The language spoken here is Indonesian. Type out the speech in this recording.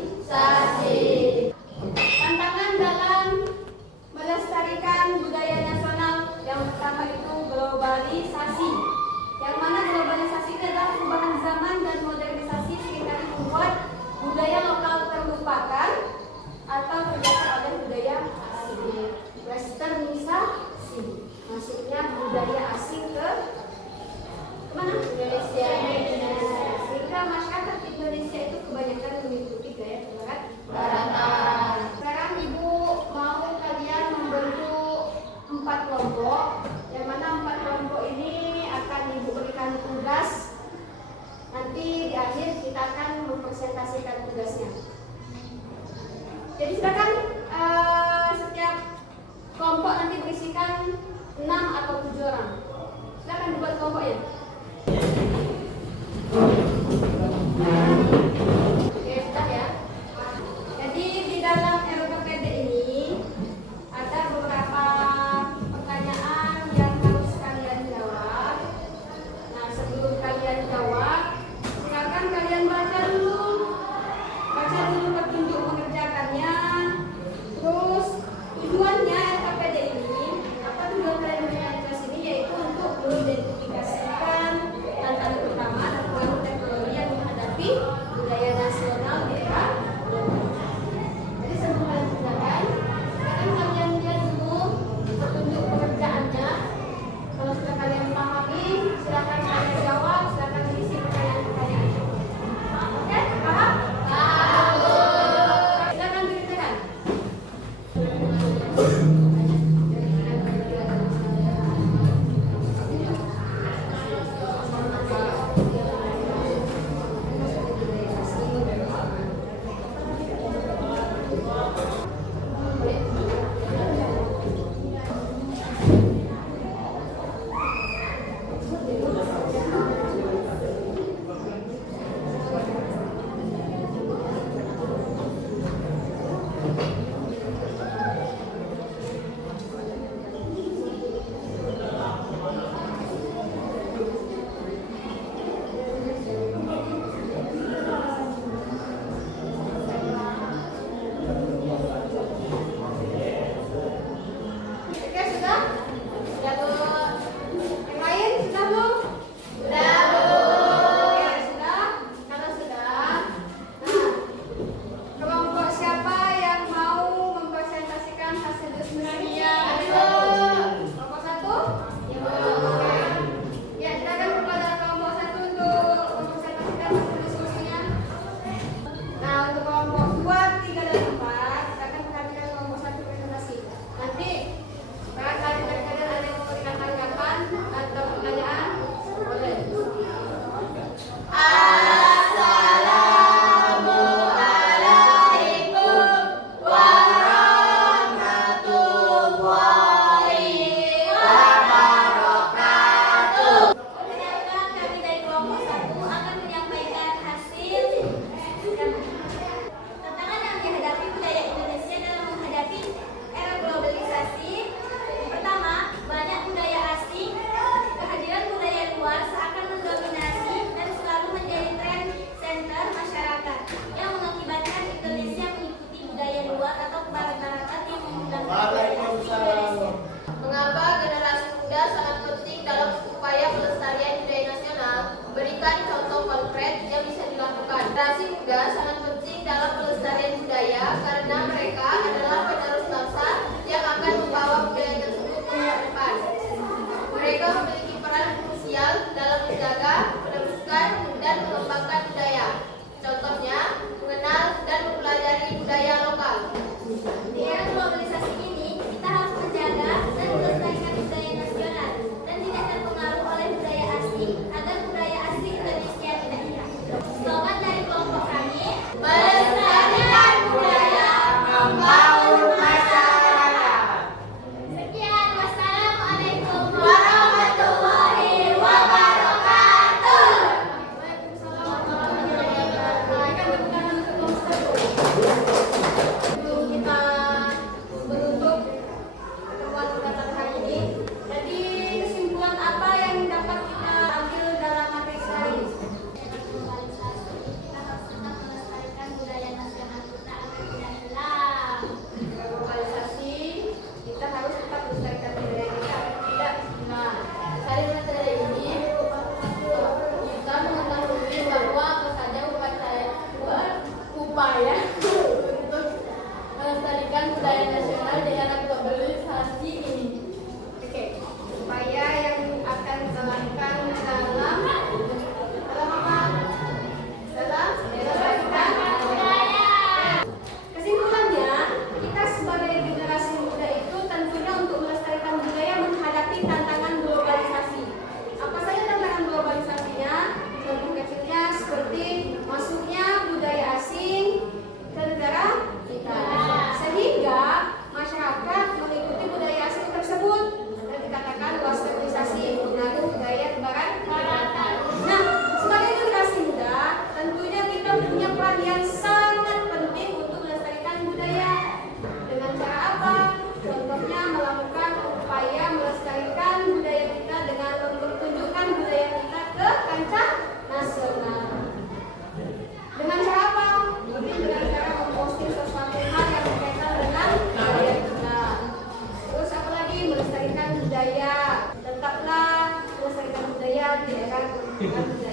globalisasi. Tantangan dalam melestarikan budaya nasional yang pertama itu globalisasi. Yang mana globalisasi itu adalah perubahan zaman dan modernisasi seringkali membuat budaya lokal terlupakan atau tergeser oleh budaya asing. Westernisasi, maksudnya budaya asing ke mana? Indonesia. Sehingga masyarakat Indonesia itu kebanyakan mengikuti gaya baratan. Sekarang Ibu mau kalian membentuk 4 kelompok, yang mana 4 kelompok ini akan Ibu berikan tugas. Nanti di akhir kita akan mempresentasikan tugasnya. Jadi silakan setiap kelompok nanti berisikan 6 atau 7 orang. Silakan dibuat kelompoknya. Oke, melestarikan budaya nasional di era globalisasi ini. Oke, upaya yang akan kita lakukan dalam apa? Dalam melestarikan budaya. Kesimpulannya, kita sebagai generasi muda itu tentunya untuk melestarikan budaya menghadapi tantangan globalisasi. Apa saja tantangan globalisasinya? Contoh kecilnya seperti masuknya budaya asing ke negara kita, sehingga masyarakat mengikuti budaya asing tersebut dan dikatakan westernizasi, pengaruh budaya baratan. Nah, sebagai generasi muda, tentunya kita punya peran yang sangat penting untuk melestarikan budaya. Dengan cara apa? Contohnya melakukan upaya melestarikan budaya kita dengan mempertunjukkan budaya kita ke kancah nasional. Dengan cara apa? Mungkin dengan cara memposting sesuatu hal yang berkaitan dengan budaya kita. Terus apalagi melestarikan budaya. Tetaplah melestarikan budaya di era globalisasi.